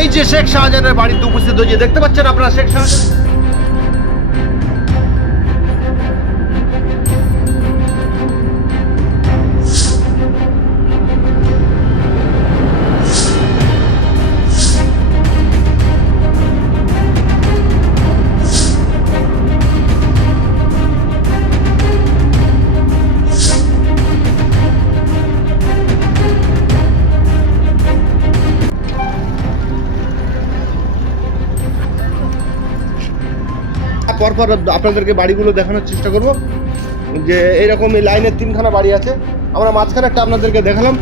এই যে শেখ শাহজাহানের বাড়িতে উপস্থিত হয়েছে দেখতে পাচ্ছেন আপনারা শেখ শাহজাহান? পরপর আপনাদেরকে বাড়িগুলো দেখানোর চেষ্টা করব। যে এইরকম এই লাইনের তিনখানা বাড়ি আছে। আমরা মাঝখানে একটা আপনাদেরকে দেখালাম।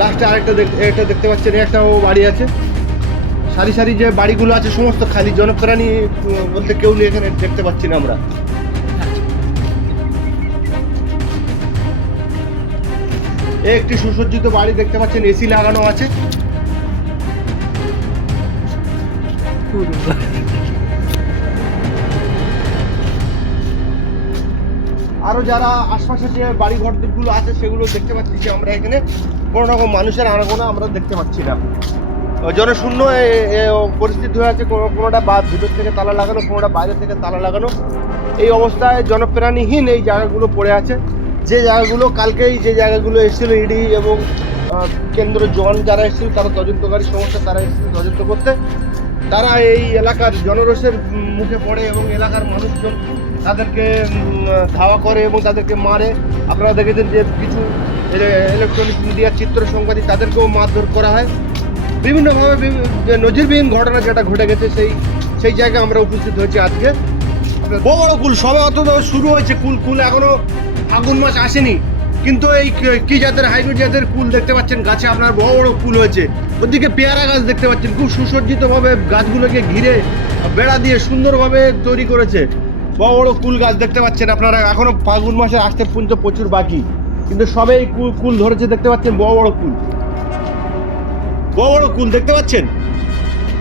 লাস্টে আরেকটা একটা দেখতে পাচ্ছেন একটাও বাড়ি আছে। সারি সারি যে বাড়িগুলো আছে, সমস্ত খালি। জনপ্রাণী বলতে কেউ নেই এখানে, দেখতে পাচ্ছি না আমরা। একটি সুসজ্জিত বাড়ি দেখতে পাচ্ছেন, এসি লাগানো আছে। আরও যারা আশপাশে যে বাড়ি ঘরগুলো আছে, সেগুলো দেখতে পাচ্ছি যে আমরা এখানে কোনো রকম মানুষের আনাগোনা আমরা দেখতে পাচ্ছি না। জনশূন্য পরিস্থিতি হয়ে আছে, কোনো কোনোটা বা ভিতর থেকে তালা লাগানো, কোনোটা বাইরে থেকে তালা লাগানো। এই অবস্থায় জনপ্রাণীহীন এই জায়গাগুলো পড়ে আছে। যে জায়গাগুলো কালকেই যে জায়গাগুলো এসেছিল ইডি এবং কেন্দ্র জন যারা এসেছিল, তারা তদন্তকারী সংস্থা, তারা এসেছিল তদন্ত করতে। তারা এই এলাকার জনরোষের মুখে পড়ে এবং এলাকার মানুষজন তাদেরকে ধাওয়া করে এবং তাদেরকে মারে। আপনারা দেখেছেন যে কিছু ইলেকট্রনিক মিডিয়ার চিত্র সংবাদী তাদেরকেও মারধর করা হয়। বিভিন্নভাবে বিভি- নজিরবিহীন ঘটনা যেটা ঘটে গেছে, সেই সেই জায়গায় আমরা উপস্থিত হয়েছি আজকে। বড় কুল, সবে অত শুরু হয়েছে কুল। কুল এখনও ফাগুন মাস আসেনি। কিন্তু এই কি- জাতের, হাইব্রিড জাতের কুল দেখতে পাচ্ছেন? গাছে আপনার বড় বড় কুল হয়েছে। ওদিকে পেয়ারা গাছ দেখতে পাচ্ছেন। খুব সুসজ্জিতভাবে গাছগুলোকে ঘিরে বেড়া দিয়ে সুন্দরভাবে তৈরি করেছে। বড় বড় কুল গাছ দেখতে পাচ্ছেন আপনারা। এখনও ফাগুন মাসে আসতে পর্যন্ত প্রচুর বাকি। কিন্তু সবেই কুল কুল ধরেছে দেখতে পাচ্ছেন বড় বড় কুল। বড় বড় কুল দেখতে পাচ্ছেন?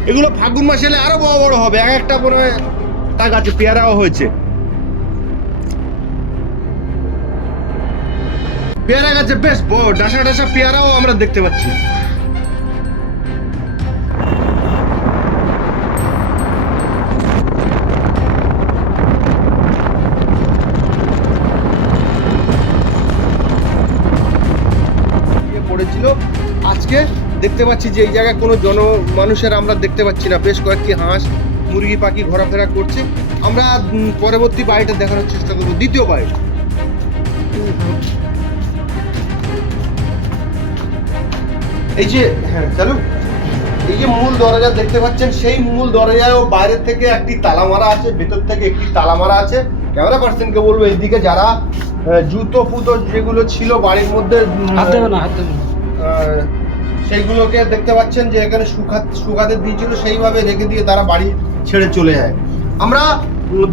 এগুলো ফাগুন মাসে এলে আরও বড় বড় হবে। এক একটা মনে হয় তা গাছে পেয়ারাও হয়েছে। পেয়ারা গাছে বেশ বড়, ডাসা ডাসা পেয়ারাও আমরা দেখতে পাচ্ছি। পড়েছিল। আজকে দেখতে পাচ্ছি যে এই জায়গায় কোনো জন মানুষের আমরা দেখতে পাচ্ছি না। বেশ কয়েকটি হাঁস, মুরগি, পাখি ঘোরাফেরা করছে। আমরা পরবর্তী বাড়িটা দেখানোর চেষ্টা করব, দ্বিতীয় বাড়ি এই যে হ্যাঁ চালু। এই যে মূল দরজা দেখতে পাচ্ছেন সেই মূল দরজায়ও বাইরে থেকে একটি তালা মারা আছে ভেতর থেকে একটি তালা মারা আছে। ক্যামেরা পার্সনকে বলব এইদিকে যারা জুতো ফুতো যেগুলো ছিল বাড়ির মধ্যে সেইগুলোকে দেখতে পাচ্ছেন যে এখানে শুকা শুকাতে দিয়েছিল সেইভাবে রেখে দিয়ে তারা বাড়ি ছেড়ে চলে যায়। আমরা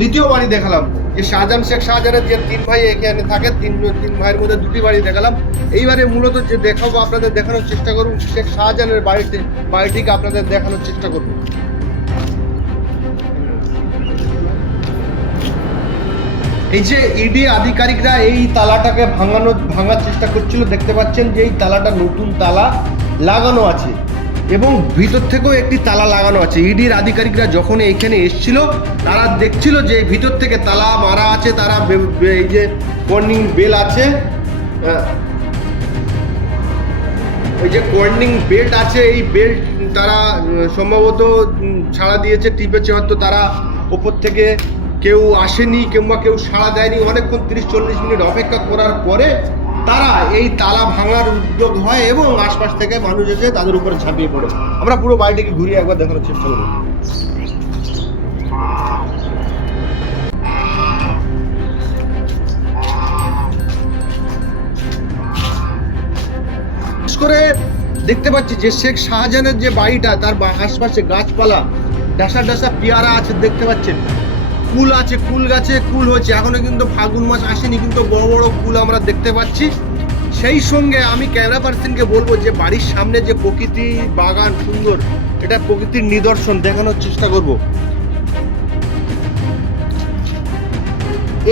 দ্বিতীয় বাড়ি দেখালাম। যে শাহজাহান শেখ শাহজাহানের যে তিন ভাই এখানে থাকে, তিন তিন ভাইয়ের মধ্যে দুটি বাড়ি দেখালাম। এইবারে মূলত যে দেখাবো, আপনাদের দেখানোর চেষ্টা করুন, শেখ শাহজাহানের বাড়িতে বাড়িটিকে আপনাদের দেখানোর চেষ্টা করব এই যে ইডি আধিকারিকরা এই তালাটাকে ভাঙানো ভাঙার চেষ্টা করছিল, দেখতে পাচ্ছেন যে এই তালাটা নতুন তালা লাগানো আছে। এবং ভিতর থেকেও একটি তালা লাগানো আছে। ইডির আধিকারিকরা যখন এখানে এসেছিল তারা দেখছিল যে ভিতর থেকে তালা মারা আছে তারা এই যে কর্নিং বেল আছে আহ, এই যে কর্নিং বেল্ট আছে এই বেল্ট তারা সম্ভবত ছাড়া দিয়েছে টিপেছে হয়তো তারা ওপর থেকে কেউ আসেনি কিংবা কেউ সাড়া দেয়নি। অনেকক্ষণ তিরিশ চল্লিশ মিনিট অপেক্ষা করার পরে তারা এই তালা ভাঙার উদ্যোগ হয় এবং আশপাশ থেকে মানুষ এসে তাদের উপরে ঝাঁপিয়ে পড়ে। আমরা পুরো বাড়িটিকে ঘুরিয়ে একবার দেখানোর চেষ্টা করব। করে দেখতে পাচ্ছি যে শেখ শাহজাহানের যে বাড়িটা, তার আশপাশে গাছপালা, ডাসা ডাসা পেয়ারা আছে দেখতে পাচ্ছেন। কুল আছে, কুল গাছে কুল হয়েছে। এখনও কিন্তু ফাগুন মাস আসেনি, কিন্তু বড় বড় কুল আমরা দেখতে পাচ্ছি। সেই সঙ্গে আমি ক্যামেরা পার্সনকে বলব যে, বাড়ির সামনে যে প্রকৃতি বাগান সুন্দর, এটা প্রকৃতির নিদর্শন, দেখানোর চেষ্টা করব।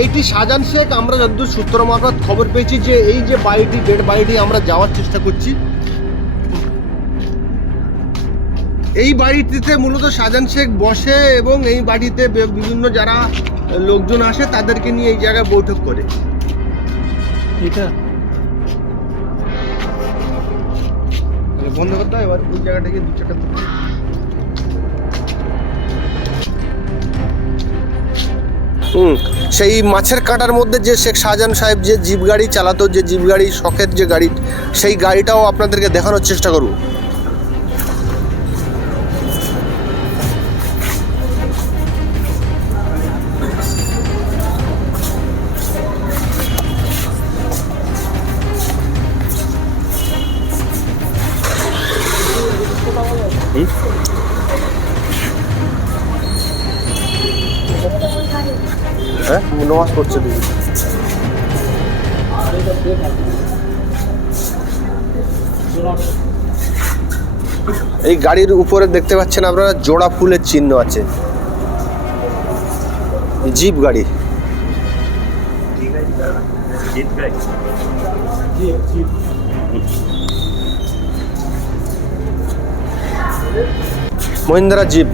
এইটি শাহজাহান শেখ, আমরা যতদূর সূত্র মারফত খবর পেয়েছি যে, এই যে বাড়িটি, বেড বাড়িটি আমরা যাওয়ার চেষ্টা করছি। এই বাড়িটিতে মূলত শাহজাহান শেখ বসে এবং এই বাড়িতে বিভিন্ন যারা লোকজন আসে তাদেরকে নিয়ে এই জায়গায় বৈঠক করে। এটা? বন্ধ করতে এবার ওই জায়গাটাকে দু তুলে। হুম সেই মাছের কাঁটার মধ্যে যে শেখ শাহজাহান সাহেব যে জিপ গাড়ি চালাতো যে জিপ গাড়ি শখের যে গাড়ি সেই গাড়িটাও আপনাদেরকে দেখানোর চেষ্টা করব। হ্যাঁ নমাজ পড়ছে দিদি এই গাড়ির উপরে দেখতে পাচ্ছেন আপনারা, জোড়া ফুলের চিহ্ন আছে। জিপ গাড়ি। মহিন্দ্রা জিপ